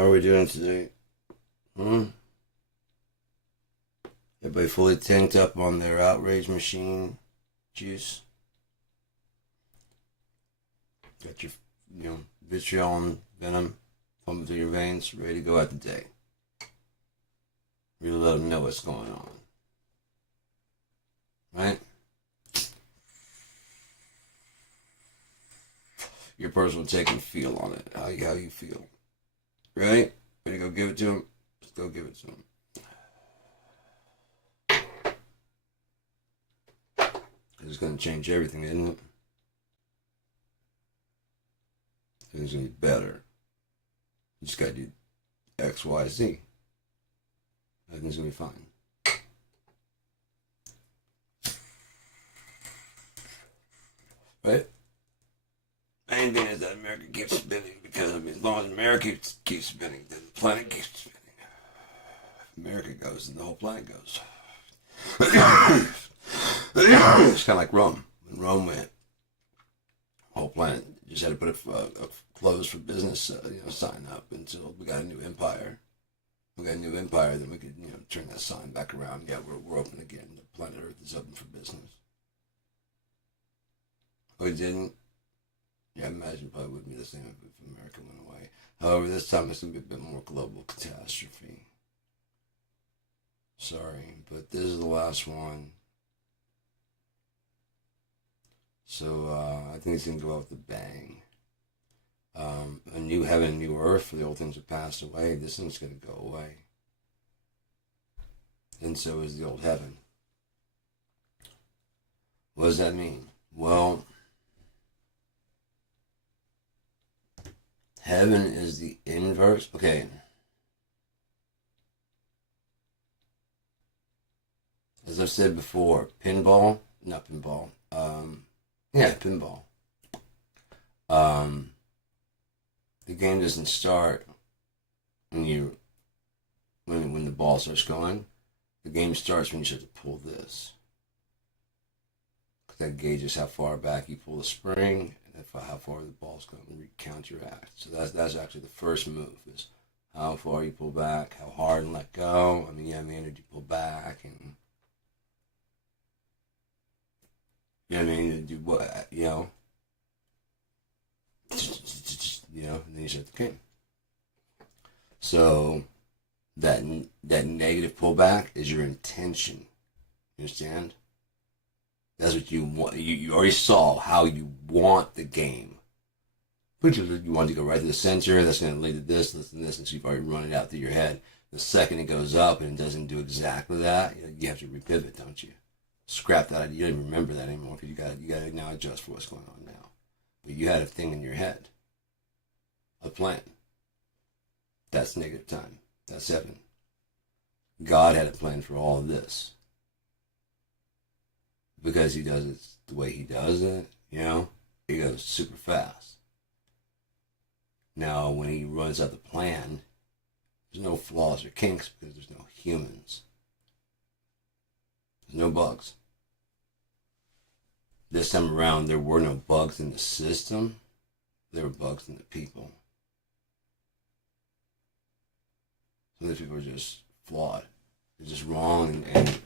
How are we doing today? Hmm? Everybody fully tanked up on their outrage machine juice? Got your, vitriol and venom pumping through your veins, ready to go out the day. Really let them know what's going on. Right? Your personal take and feel on it. How you feel. Right? Ready to go give it to him? Let's go give it to him. It's going to change everything, isn't it? It's going to be better. You just got to do X, Y, Z. Everything's going to be fine. Right? Main thing is that America keeps spinning because as long as America keeps spinning, then the planet keeps spinning. If America goes, then the whole planet goes. It's kind of like Rome. When Rome went, the whole planet just had to put a closed for business, sign up until we got a new empire. We got a new empire, then we could, turn that sign back around. Yeah, we're open again. The planet Earth is open for business. We didn't. Yeah, I imagine it probably wouldn't be the same if America went away. However, this time it's going to be a bit more global catastrophe. Sorry, but this is the last one. So I think it's going to go out with a bang. A new heaven, a new earth, for the old things have passed away. This thing's going to go away. And so is the old heaven. What does that mean? Well, heaven is the inverse. Okay. As I've said before, pinball. The game doesn't start when the ball starts going. The game starts when you start to pull this. That gauges how far back you pull the spring and how far the ball's going to counteract. So that's actually the first move, is how far you pull back, how hard and let go. Did you pull back, and do what, and then you start the game. So that negative pullback is your intention. You understand? That's what you want. You already saw how you want the game. Which is, you want to go right to the center. That's going to lead to this, and this, and so you've already run it out through your head. The second it goes up and it doesn't do exactly that, you have to repivot, don't you? Scrap that idea. You don't even remember that anymore because you got to now adjust for what's going on now. But you had a thing in your head, a plan. That's negative time. That's heaven. God had a plan for all of this. Because he does it the way he does it, it goes super fast. Now, when he runs out the plan, there's no flaws or kinks because there's no humans. There's no bugs. This time around, there were no bugs in the system. There were bugs in the people. Some of these people are just flawed. They're just wrong and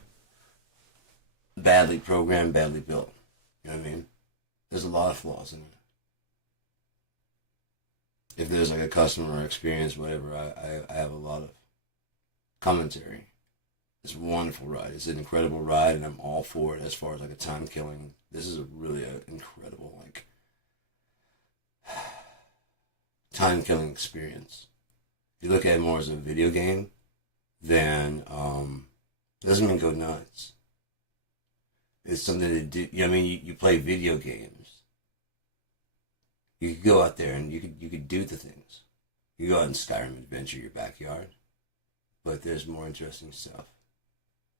badly programmed, badly built. You know what I mean? There's a lot of flaws in it. If there's like a customer experience, whatever, I have a lot of commentary. It's a wonderful ride. It's an incredible ride, and I'm all for it as far as like a time killing. This is really an incredible time killing experience. If you look at it more as a video game, then it doesn't mean go nuts. It's something to do. You play video games. You could go out there and you could do the things. You go out in Skyrim Adventure your backyard, but there's more interesting stuff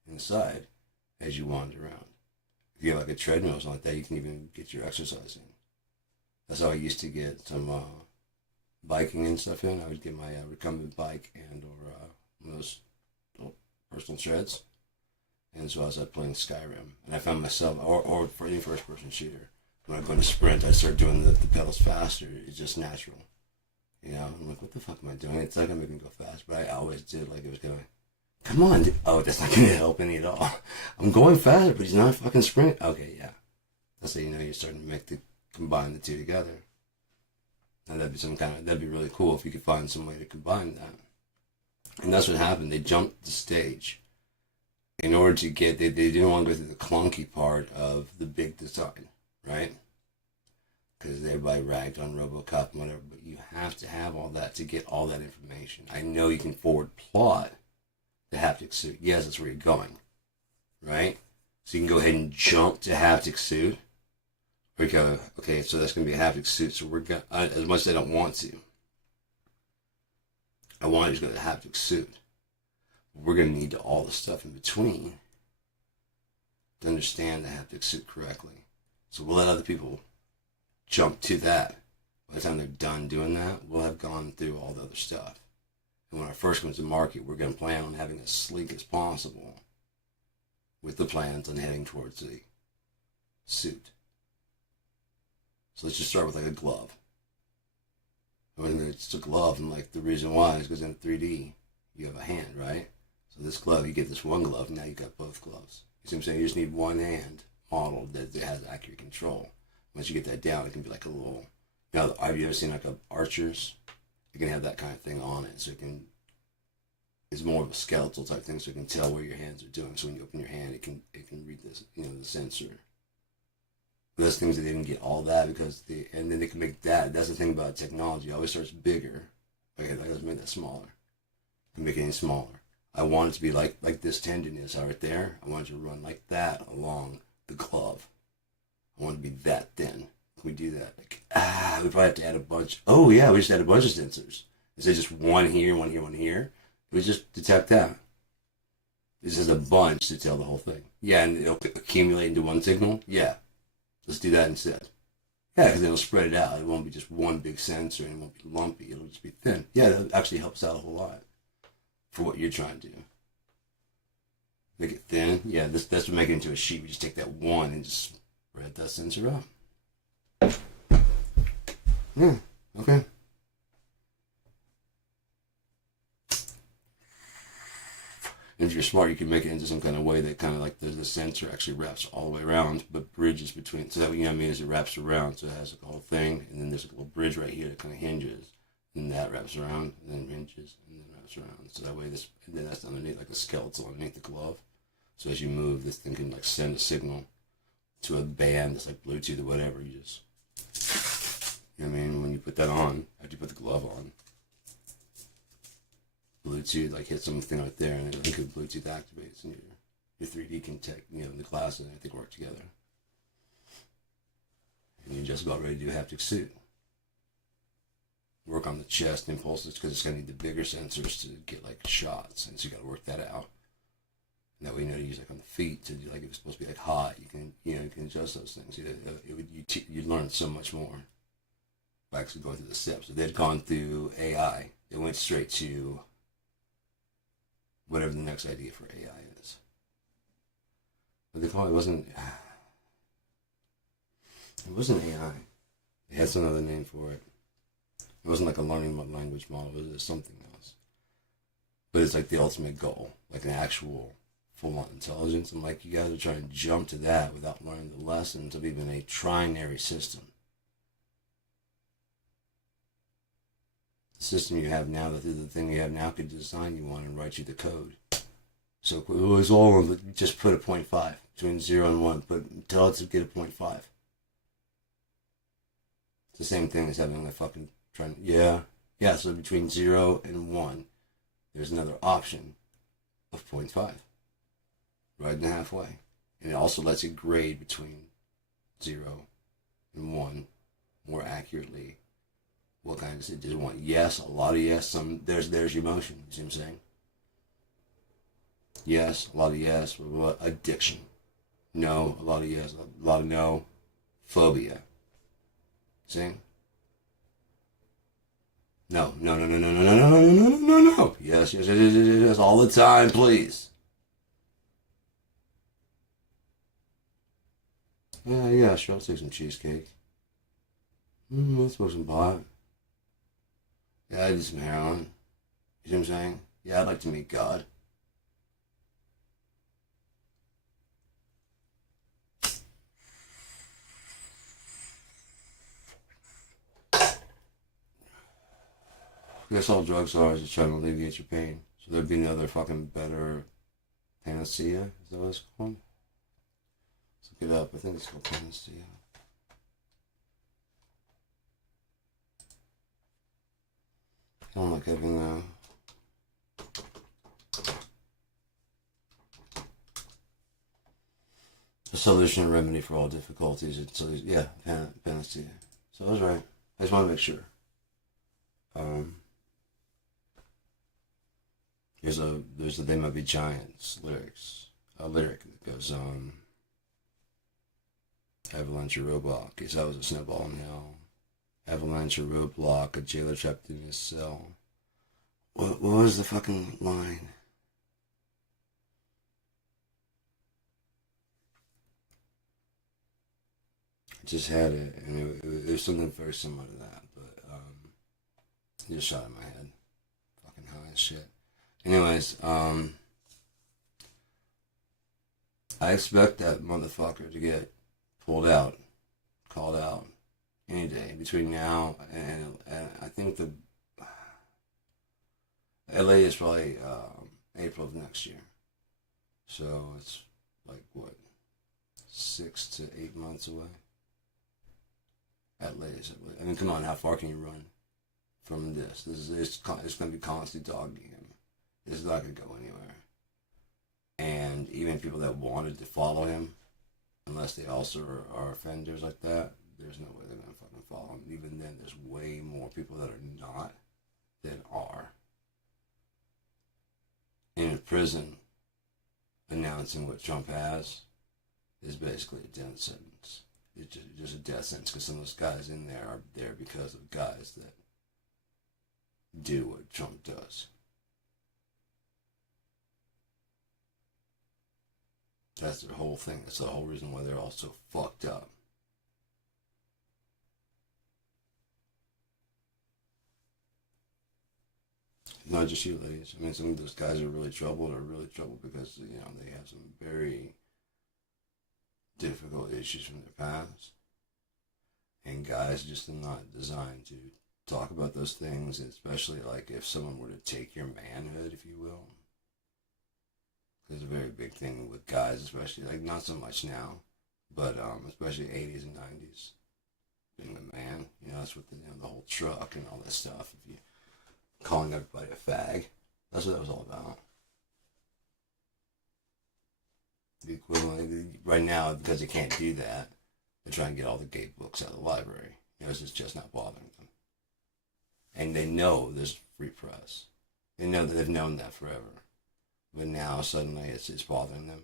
inside as you wander around. If you have like a treadmill or something like that, you can even get your exercise in. That's how I used to get some biking and stuff in. I would get my recumbent bike and or one of those little personal treads. And so I was playing Skyrim, and I found myself, or for any first-person shooter, when I'm going to sprint, I start doing the pedals faster. It's just natural. You know, I'm like, what the fuck am I doing? It's not gonna make me go fast, but I always did like it was gonna. Come on, dude. Oh, that's not gonna help any at all. I'm going faster, but he's not fucking sprinting. Okay, yeah. That's how you know you're starting to combine the two together. And that'd be really cool if you could find some way to combine that. And that's what happened. They jumped the stage in order to get, they didn't want to go through the clunky part of the big design, right? Because everybody ragged on RoboCop and whatever, but you have to have all that to get all that information. I know you can forward plot the haptic suit. Yes, that's where you're going, right? So you can go ahead and jump to haptic suit. We go, okay, so that's going to be a haptic suit. So we're going to, as much as I don't want to, I want to just go to the haptic suit. We're going to need all the stuff in between to understand the haptic suit correctly. So we'll let other people jump to that. By the time they're done doing that, we'll have gone through all the other stuff. And when our first comes to market, we're going to plan on having as sleek as possible with the plans on heading towards the suit. So let's just start with like a glove. I mean, it's a glove, and like the reason why is because in 3D, you have a hand, right? So this glove, you get this one glove, now you got both gloves. You see what I'm saying? You just need one hand model that has accurate control. Once you get that down, it can be like a little, you know, have you ever seen like archers? You can have that kind of thing on it, so it can, it's more of a skeletal type thing, so it can tell where your hands are doing. So when you open your hand, it can read this, you know, the sensor. Those things that they didn't get all that and then they can make that. That's the thing about technology. It always starts bigger. Okay, let's make that smaller. And make it any smaller. I want it to be like this tendon is right there. I want it to run like that along the glove. I want it to be that thin. Can we do that? Like, we probably have to add a bunch. Oh yeah, we just add a bunch of sensors. Instead of just one here, one here, one here. We just detect that. This is a bunch to tell the whole thing. Yeah, and it'll accumulate into one signal. Yeah. Let's do that instead. Yeah, because it'll spread it out. It won't be just one big sensor and it won't be lumpy. It'll just be thin. Yeah, that actually helps out a whole lot for what you're trying to do. Make it thin. Yeah, that's what make it into a sheet. We just take that one and just spread that sensor out. Yeah, okay. And if you're smart, you can make it into some kind of way that kind of like the sensor actually wraps all the way around, but bridges between. So that, you know what I mean, is it wraps around, so it has like a whole thing, and then there's a little bridge right here that kind of hinges, and that wraps around, and then hinges, and then wraps around. So that way, and then that's underneath like a skeletal underneath the glove. So as you move, this thing can like send a signal to a band that's like Bluetooth or whatever. You just, you know what I mean, when you put that on, after you put the glove on. Bluetooth, like hit something right there, and then Bluetooth activates, and your 3D can the glasses and everything work together. And you're just about ready to do a haptic suit. Work on the chest impulses because it's going to need the bigger sensors to get like shots, and so you got to work that out. And that way, you know to use like on the feet to do like if it's supposed to be like hot, you can adjust those things. You'd learn so much more by actually going through the steps. So they'd gone through AI. It went straight to whatever the next idea for AI is. But they call it wasn't AI. They had some other name for it. It wasn't like a learning language model, it was something else. But it's like the ultimate goal, like an actual full-on intelligence. I'm like, you guys are trying to jump to that without learning the lessons of even a trinary system. The system you have now, the thing you have now could design you on and write you the code. So it was all of it, just put a 0.5 between 0 and 1, tell it to get a 0.5. It's the same thing as having a fucking yeah, so between 0 and 1, there's another option of 0.5. Right in the halfway. And it also lets it grade between 0 and 1 more accurately. What kind of does it want? Yes, a lot of yes. There's emotion. You see what I'm saying? Yes, a lot of yes. What? Addiction. No, a lot of yes. A lot of no. Phobia. See? No. Yes. All the time, please. Yeah, sure. I'll take some cheesecake. Let's smoke some pot. Gotta do some heroin. You see what I'm saying? Yeah, I'd like to meet God. I guess all drugs are is just trying to alleviate your pain. So there'd be another fucking better panacea. Is that what it's called? Let's look it up. I think it's called panacea. I don't like having a solution and remedy for all difficulties. Yeah, panacea. So I was right. I just want to make sure. There's a They Might Be Giants lyrics. A lyric that goes avalanche or roadblock. Yes, I was a snowball in hell. Avalanche or roadblock, a jailer trapped in his cell. What was the fucking line? I just had it, and it was something very similar to that, but it just shot in my head. Fucking high as shit. Anyways, I expect that motherfucker to get pulled out, called out, any day between now and I think the LA is probably April of next year. So it's like what, 6 to 8 months away at least. I mean, come on, how far can you run from this? It's going to be constantly dogging him. It's not going to go anywhere. And even people that wanted to follow him, unless they also are offenders like that, there's no way they're going to fucking follow him. Even then, there's way more people that are not than are. In a prison, announcing what Trump has is basically a death sentence. It's just a death sentence because some of those guys in there are there because of guys that do what Trump does. That's their whole thing. That's the whole reason why they're all so fucked up. Not just you, ladies. I mean, some of those guys are really troubled because, you know, they have some very difficult issues from their past. And guys just are not designed to talk about those things, especially like if someone were to take your manhood, if you will. There's a very big thing with guys, especially, like, not so much now, but especially 80s and 90s. Being a man, you know, that's what the whole truck and all this stuff. If you calling everybody a fag, that's what that was all about. The equivalent right now, because they can't do that, they're trying to get all the gay books out of the library. You know, it's just not bothering them. And they know there's free press. They know that they've known that forever. But now suddenly it's bothering them.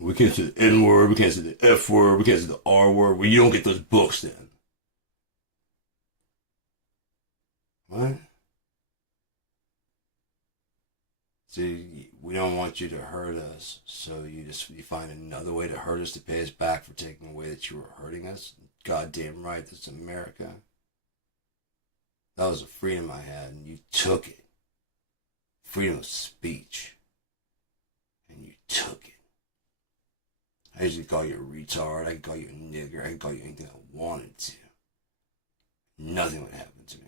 We can't say the N word, we can't say the F word, we can't say the R word. Well, you don't get those books then. What? See, we don't want you to hurt us, so you find another way to hurt us to pay us back for taking away that you were hurting us. Goddamn right, that's America. That was a freedom I had, and you took it. Freedom of speech. And you took it. I usually call you a retard, I could call you a nigger, I could call you anything I wanted to. Nothing would happen to me.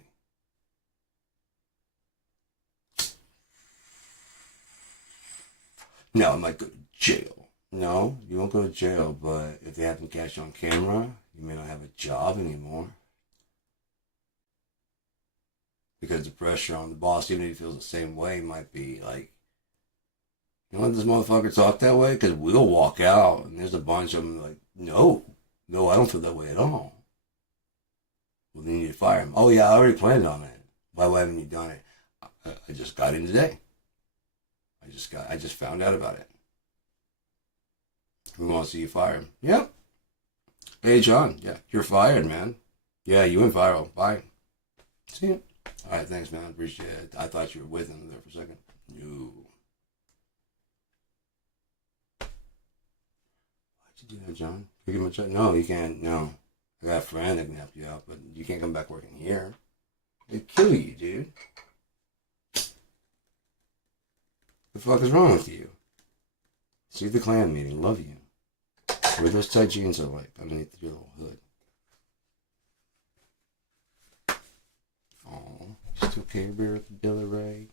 No, I might go to jail. No, you won't go to jail, but if they happen to catch you on camera, you may not have a job anymore. Because the pressure on the boss, even if he feels the same way, might be like, you don't let this motherfucker talk that way? Because we'll walk out, and there's a bunch of them like, no, I don't feel that way at all. Well, then you need to fire him. Oh, yeah, I already planned on it. Why haven't you done it? I just got in today. I just found out about it. We want to see you fired. Yep. Hey, John. Yeah, you're fired, man. Yeah, you went viral. Bye. See you. All right, thanks, man. Appreciate it. I thought you were with him there for a second. No. Why'd you do that, John? Pick him a check? No, you can't. No. I got a friend that can help you out, but you can't come back working here. They'd kill you, dude. The fuck is wrong with you? See the clan meeting. Love you. Wear those tight jeans I like underneath your little hood. Oh, still Care Bear with the Billy Ray.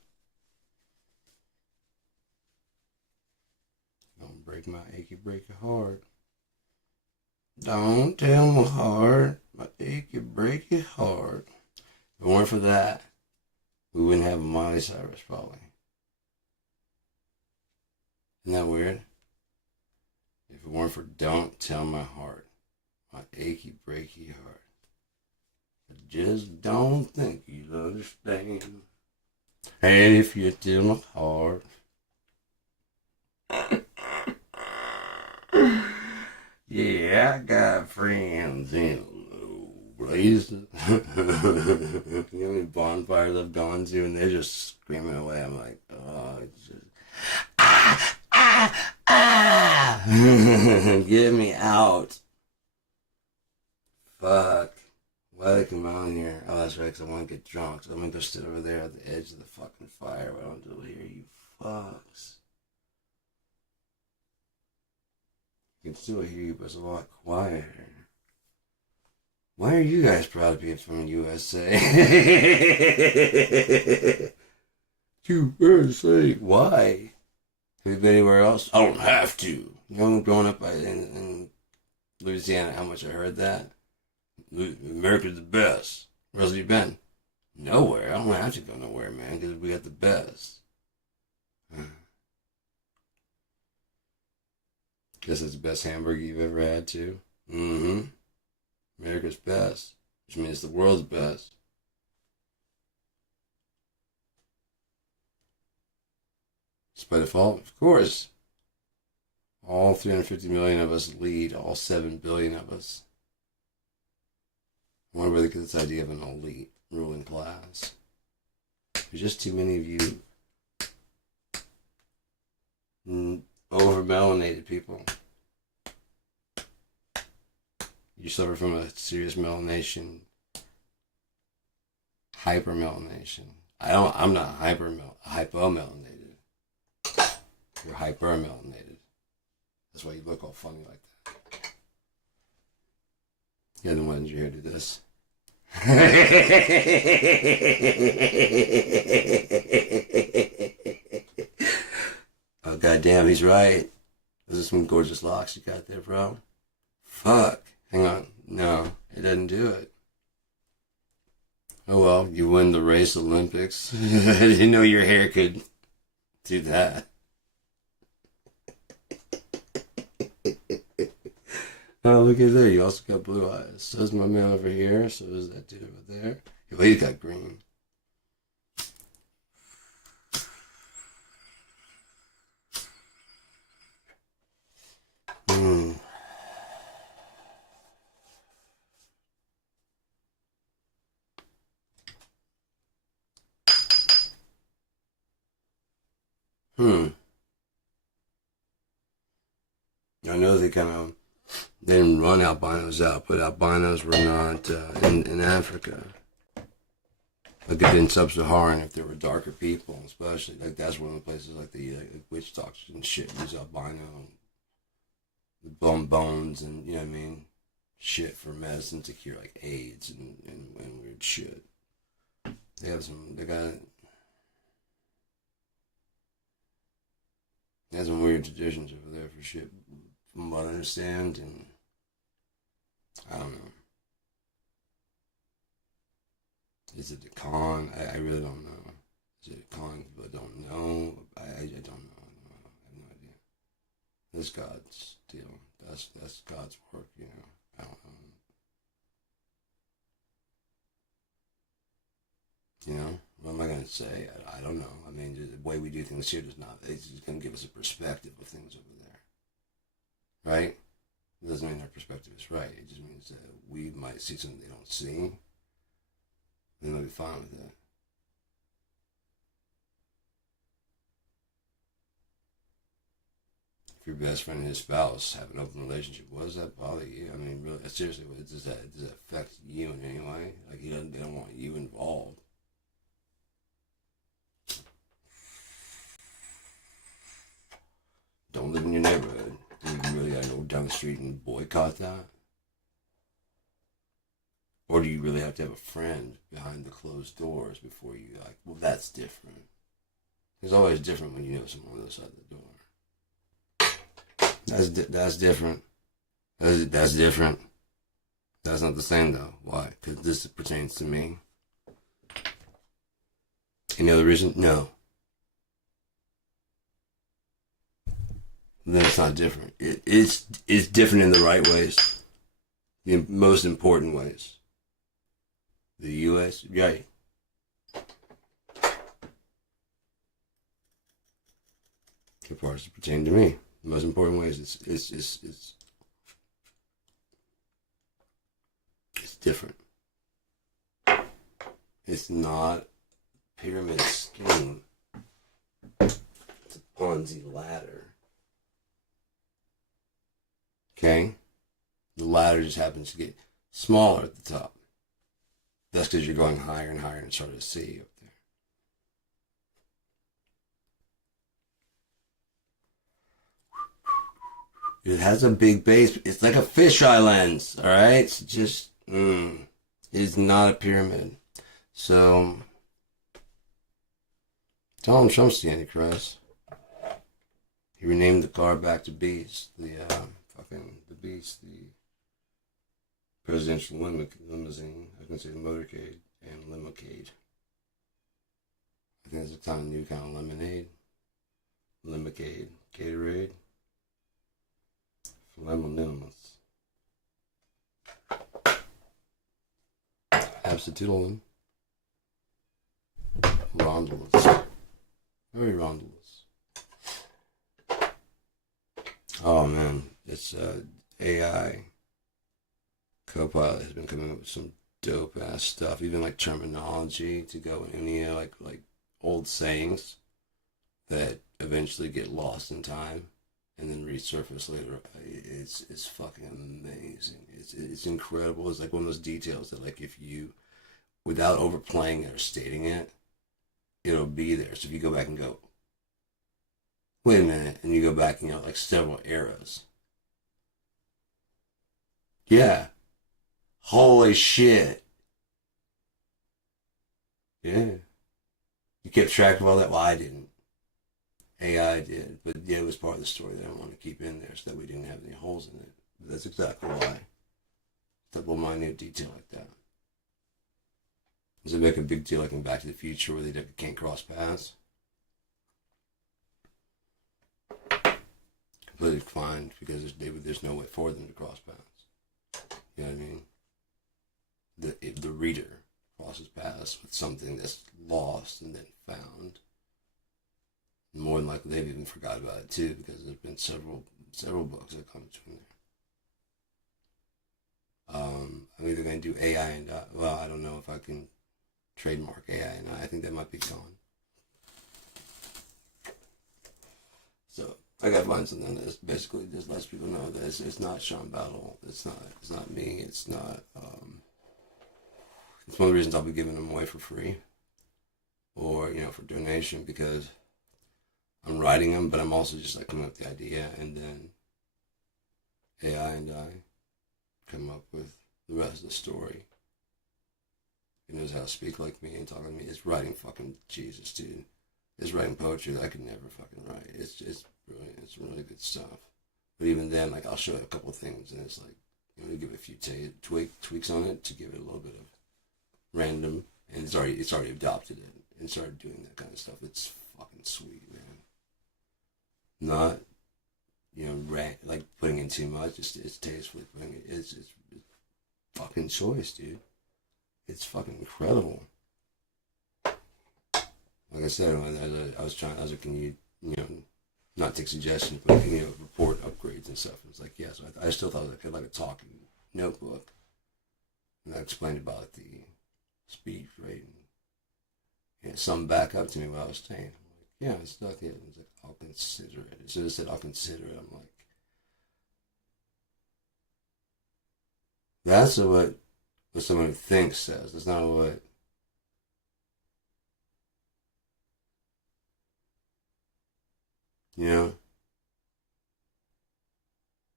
Don't break my achy breaky heart. Don't tell my heart, my achy breaky heart. If it weren't for that, we wouldn't have a Miley Cyrus probably. Isn't that weird? If it weren't for Don't Tell My Heart, my achy breaky heart. I just don't think you'd understand. And if you tell my heart. Yeah, I got friends in low places. You know how many bonfires I've gone to and they're just screaming away. I'm like, oh, it's just get me out. Fuck. Why they come out here? Oh, that's right, because I want to get drunk. So I'm going to go sit over there at the edge of the fucking fire. Why don't I hear you fucks? I can still hear you, but it's a lot quieter. Why are you guys proud to be from USA? USA. Why? Have you been anywhere else? I don't have to. You know, growing up in Louisiana, how much I heard that? America's the best. Where else have you been? Nowhere. I don't have to go nowhere, man, because we got the best. Guess it's the best hamburger you've ever had, too. Mm-hmm. America's best, which means the world's best. It's by default, of course. All 350 million of us lead, all 7 billion of us. I wonder where they get this idea of an elite ruling class. There's just too many of you over-melanated people. You suffer from a serious melanation, hypermelanation. I'm not hypomelanated. You're hypermelanated. That's why you look all funny like that. You're the ones your hair do this. Oh, goddamn, he's right. Those are some gorgeous locks you got there, bro. Fuck. Hang on. No, it doesn't do it. Oh well, you win the race Olympics. I didn't know your hair could do that. Oh, look at there. You also got blue eyes. So does my man over here. So does that dude over there. Well, he's got green. I know they didn't run albinos out, but albinos were not in Africa. Like they did sub-Saharan if there were darker people, especially. Like that's one of the places like the witch doctors and shit use albino bones and, you know what I mean, shit for medicine to cure like AIDS and weird shit. They got some weird traditions over there for shit, from what I understand, and I don't know. Is it a con? I really don't know. Is it a con? I don't know. I don't know. I have no idea. That's God's deal. That's God's work, you know. I don't know. You know, what am I going to say? I don't know. I mean, the way we do things here does not. It's just going to give us a perspective of things over there. Right? It doesn't mean our perspective is right. It just means that we might see something they don't see. And they'll be fine with it. if your best friend and his spouse have an open relationship, what does that bother you? I mean, really, seriously, does that affect you in any way? Like, they don't want you involved. Don't live in your neighborhood. You really gotta go down the street and boycott that? Or do you really have to have a friend behind the closed doors before you, like, well, that's different. It's always different when you know someone on the other side of the door. That's different. That's different. That's not the same though. Why? Because this pertains to me. Any other reason? No. Then it's not different. It's different in the right ways. The most important ways. The U.S. Right. The parts that pertain to me. The most important ways. It's different. It's not a pyramid scheme. It's a Ponzi ladder. Okay? The ladder just happens to get smaller at the top. That's because you're going higher and higher and it's harder to see up there. It has a big base. It's like a fisheye lens, all right? It's just, it's not a pyramid. So, Donald Trump's the Antichrist. He renamed the car back to Beast. The Beast, the presidential limousine. I can say the motorcade and limocade. I think it's a kind of new kind of lemonade. Limocade. Gatorade. Lemonimus. Absentitolan. Rondulus. Very rondulus. Oh man, it's AI Copilot has been coming up with some dope ass stuff, even like terminology to go in here, like old sayings that eventually get lost in time and then resurface later. It's fucking amazing. It's incredible. It's like one of those details that, like, if you, without overplaying it or stating it, it'll be there. So if you go back and go, wait a minute, and you go back, like several eras. Yeah. Holy shit. Yeah. You kept track of all that? Well, I didn't. AI did. But yeah, it was part of the story that I want to keep in there so that we didn't have any holes in it. But that's exactly why. That little minute detail like that. Does it make a big deal like in Back to the Future where they can't cross paths? Completely fine because there's no way for them to cross paths. You know what I mean? The reader crosses paths with something that's lost and then found. More than likely, they've even forgot about it too, because there's been several books that come between there. I'm either going to do AI and well, I don't know if I can trademark AI and I think that might be gone. So I got to find something that's basically just lets people know that it's not Sean Battle. It's not me. It's not. It's one of the reasons I'll be giving them away for free, or for donation, because I'm writing them, but I'm also just like coming up with the idea, and then AI and I come up with the rest of the story. He knows how to speak like me and talk like me. It's writing fucking Jesus, dude. It's writing poetry that I could never fucking write. It's brilliant. It's really good stuff. But even then, like, I'll show it a couple of things, and it's like, you give it a few tweaks on it to give it a little bit of random, and it's already adopted it and started doing that kind of stuff. It's fucking sweet, man. Not, like putting in too much. It's tastefully putting it. It's fucking choice, dude. It's fucking incredible. Like I said, I was like, can you, not take suggestions, but report upgrades and stuff. It's like, yeah. So I still thought I could like a talking notebook, and I explained about the speed rate and some back up to me what I was saying. yeah, it's not the It's like, I'll consider it. As soon as I said, I'll consider it, I'm like, that's what someone who thinks says. That's not what, you know,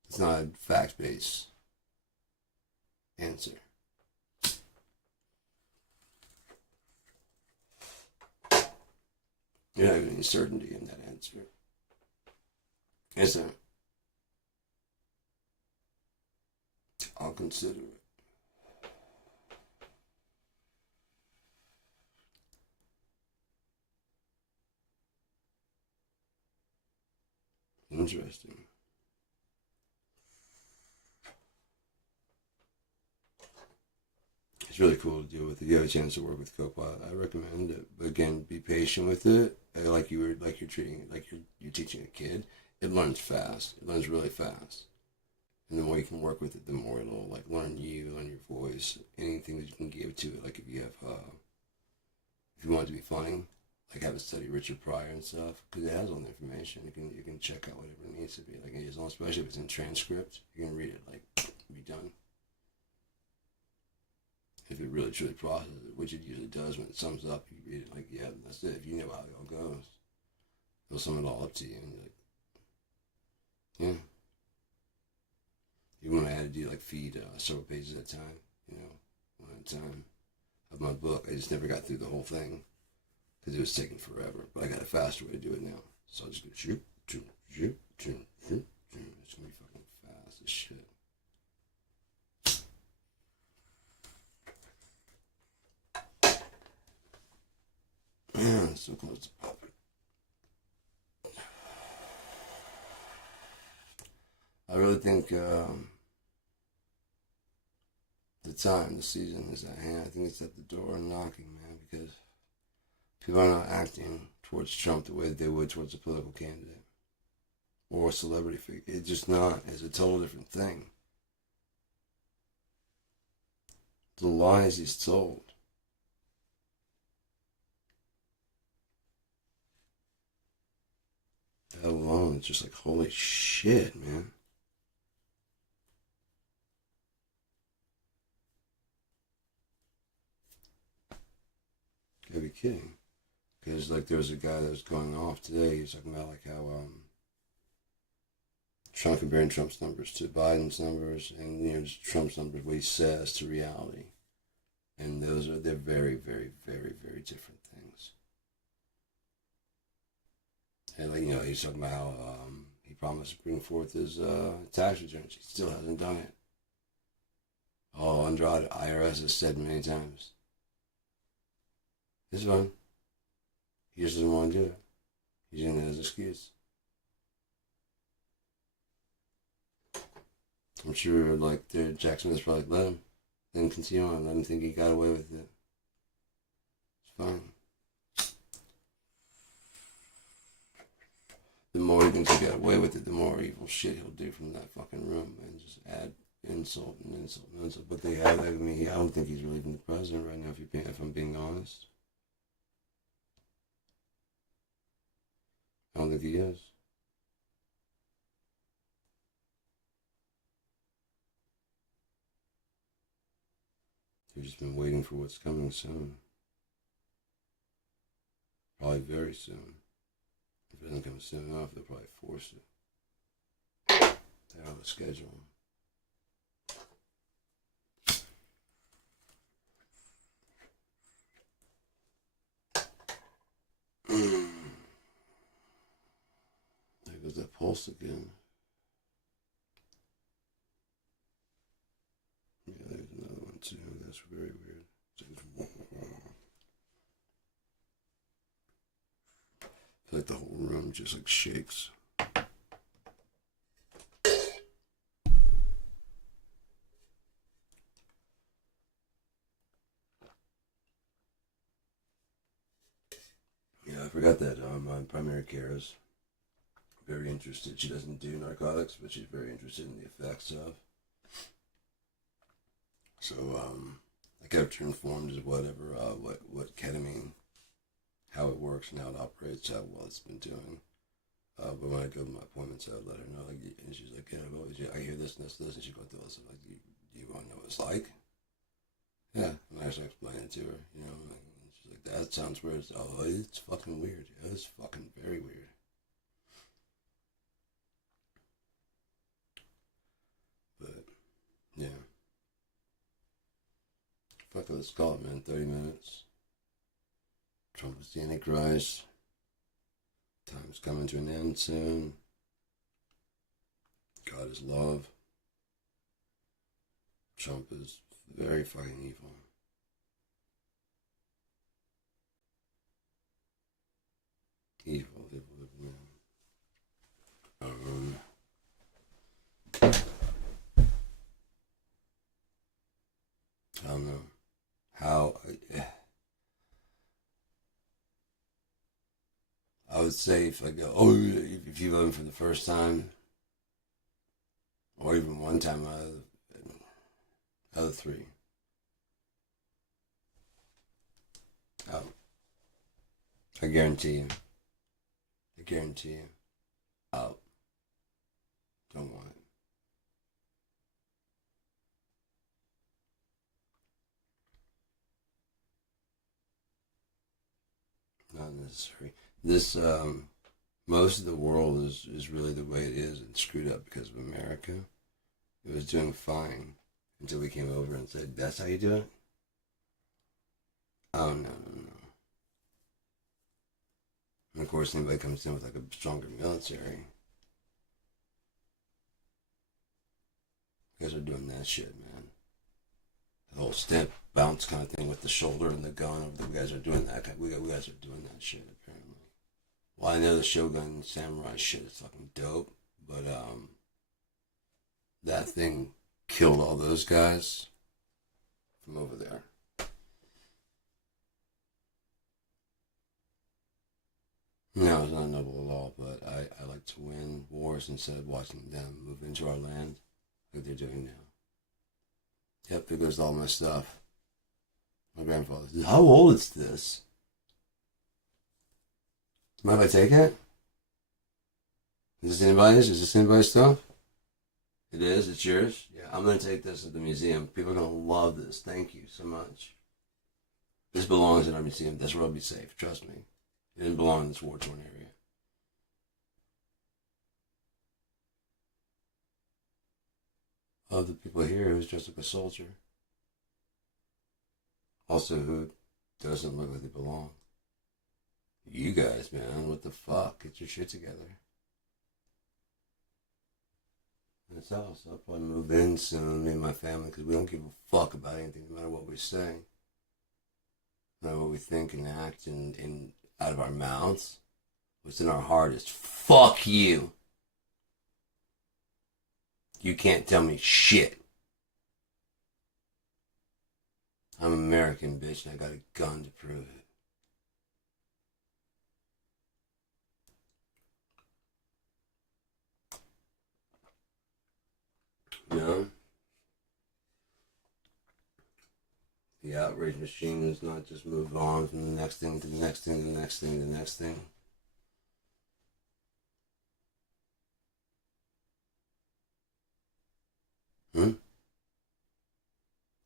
it's not a fact based answer. You're not having any certainty in that answer. Is there? I'll consider it. Interesting. It's really cool to deal with. If you have a chance to work with Copilot, I recommend it. But again, be patient with it. Like you're treating it, like you're teaching a kid. It learns fast. It learns really fast. And the more you can work with it, the more it'll like learn you, learn your voice, anything that you can give to it. Like if you want it to be funny, like have it study Richard Pryor and stuff, because it has all the information. You can check out whatever it needs to be. Like as long, especially if it's in transcript, you can read it like be done. If it really truly processes it, which it usually does when it sums up, you read it like, yeah, that's it. If you know how it all goes, it'll sum it all up to you, and you're like, yeah. You want to add to do like feed several pages at a time, one at a time of my book. I just never got through the whole thing because it was taking forever. But I got a faster way to do it now. So I'll just go shoot, shoot, shoot, shoot, shoot, shoot. It's gonna be fucking fast as shit. Yeah, so close to popping. I really think the season is at hand. I think it's at the door and knocking, man, because people are not acting towards Trump the way that they would towards a political candidate or a celebrity figure. It's just not. It's a total different thing. The lies he's told. That alone, it's just like, holy shit, man. Gotta be kidding. Because, like, there was a guy that was going off today. He was talking about, like, how Trump comparing Trump's numbers to Biden's numbers and, just Trump's numbers, what he says to reality. And they're very, very, very, very different things. And, like, he's talking about how he promised to bring forth his tax returns. He still hasn't done it. Oh, Andrade, IRS has said many times. This one, he just doesn't want to do it. He's using it as an excuse. I'm sure, like, Jackson was probably let him continue on, let him think he got away with it. It's fine. The more he thinks he got away with it, the more evil shit he'll do from that fucking room and just add insult and insult and insult. But they have, I don't think he's really even the president right now, if I'm being honest. I don't think he is. They've just been waiting for what's coming soon. Probably very soon. If it doesn't come soon enough, they'll probably force it. They're on the schedule. There goes that pulse again. Yeah, there's another one too. That's very weird. I feel like the whole room just like shakes. Yeah, I forgot that my primary care is very interested. She doesn't do narcotics, but she's very interested in the effects of. So I kept her informed as what ketamine, how it works. works and how it operates, how well it's been doing. But when I go to my appointments, I would let her know, like, and she's like, yeah, I've always, I hear this and this and this, and she goes through this. I'm like, do you want to know what it's like? Yeah, and I actually explain it to her, you know, and she's like, that sounds weird. Oh, it's fucking weird. Yeah, it's fucking very weird. But, yeah. Fuck it, let's call it, man. 30 minutes. Trump is the Antichrist. Time's coming to an end soon. God is love. Trump is very fucking evil. Evil, man. I don't know how. I would say if I go, if you vote for the first time, or even one time out of three, out. I guarantee you. I guarantee you. Out. Don't want it. Not necessary. This, most of the world is really the way it is and screwed up because of America. It was doing fine until we came over and said, that's how you do it? Oh, no. And of course, anybody comes in with like a stronger military. You guys are doing that shit, man. The whole step bounce kind of thing with the shoulder and the gun. You guys are doing that. We guys are doing that shit, apparently. Well, I know the Shogun Samurai shit is fucking dope, but that thing killed all those guys from over there. No, it's not noble at all, but I like to win wars instead of watching them move into our land like they're doing now. Yep, there goes all my stuff. My grandfather says, how old is this? Mind if I take it? Is this anybody's? Is this anybody's stuff? It is? It's yours? Yeah, I'm going to take this to the museum. People are going to love this. Thank you so much. This belongs in our museum. This will be safe. Trust me. It didn't belong in this war-torn area. Of the people here who's dressed like a soldier. Also, who doesn't look like they belong. You guys, man, what the fuck? Get your shit together. That's us. I'll probably move in soon, me and my family, because we don't give a fuck about anything, no matter what we say. No matter what we think and act and out of our mouths. What's in our heart is, fuck you. You can't tell me shit. I'm American, bitch, and I got a gun to prove it. You know? The outrage machine does not just move on from the next thing to the next thing to the next thing to the next thing.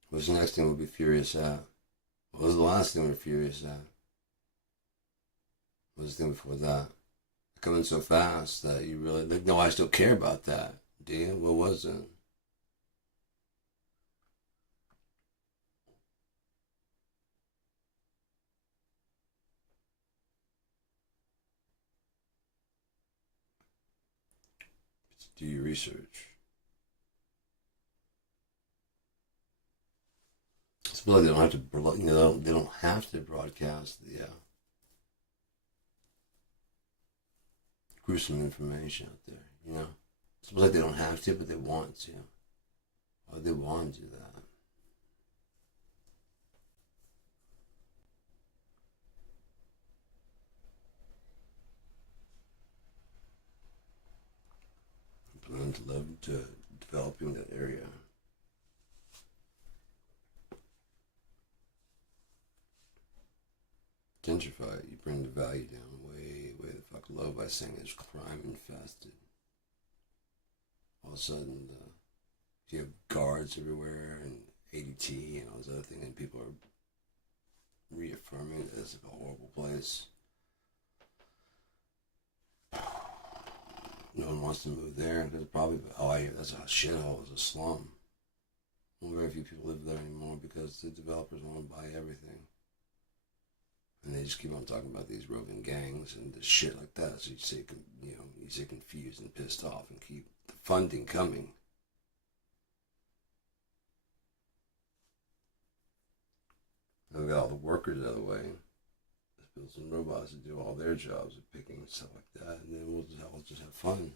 What's the next thing we'll be furious at? What was the last thing we were furious at? What was the thing before that? Coming so fast that you really like, no, I still care about that. Do you? What was it? Do your research. It's like they don't have to, they don't have to broadcast the gruesome information out there. You know, it's like they don't have to, but they want to. Why would they want to do that? I plan to love to developing that area. gentrify it. You bring the value down way, way the fuck low by saying it's crime infested. All of a sudden, you have guards everywhere and ADT and all this other thing, and people are reaffirming that it's like a horrible place. No one wants to move there because probably, I hear that's a shithole, it's a slum. Well, very few people live there anymore because the developers want to buy everything. And they just keep on talking about these roving gangs and the shit like that. So you stay confused and pissed off and keep the funding coming. I've got all the workers out of the way. Let's build some robots to do all their jobs of picking and stuff like that, and then we'll just have fun.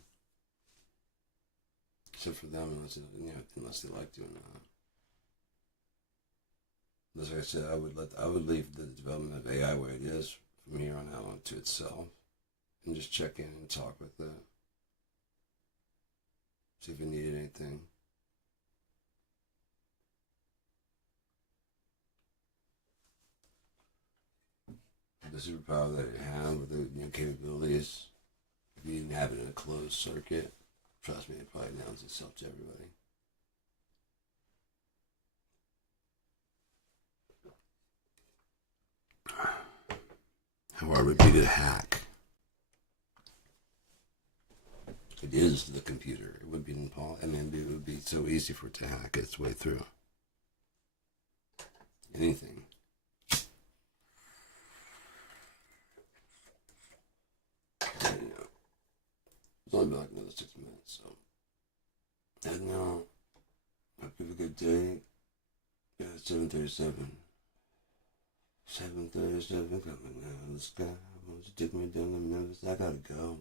Except for them, unless they like doing that. As I said, I would leave the development of AI where it is from here on out to itself, and just check in and talk with it. See if it needed anything. The superpower that it had with the capabilities, if you didn't have it in a closed circuit, trust me, it probably announces itself to everybody. How hard would it be to hack? It is the computer. It would be impossible. I mean, it would be so easy for it to hack its way through anything. It's only been like another 6 minutes, so. And now, hope you have a good day. Yeah, it's 7:37. 7:37 coming out of the sky. Won't you take me down to Memphis? I gotta go.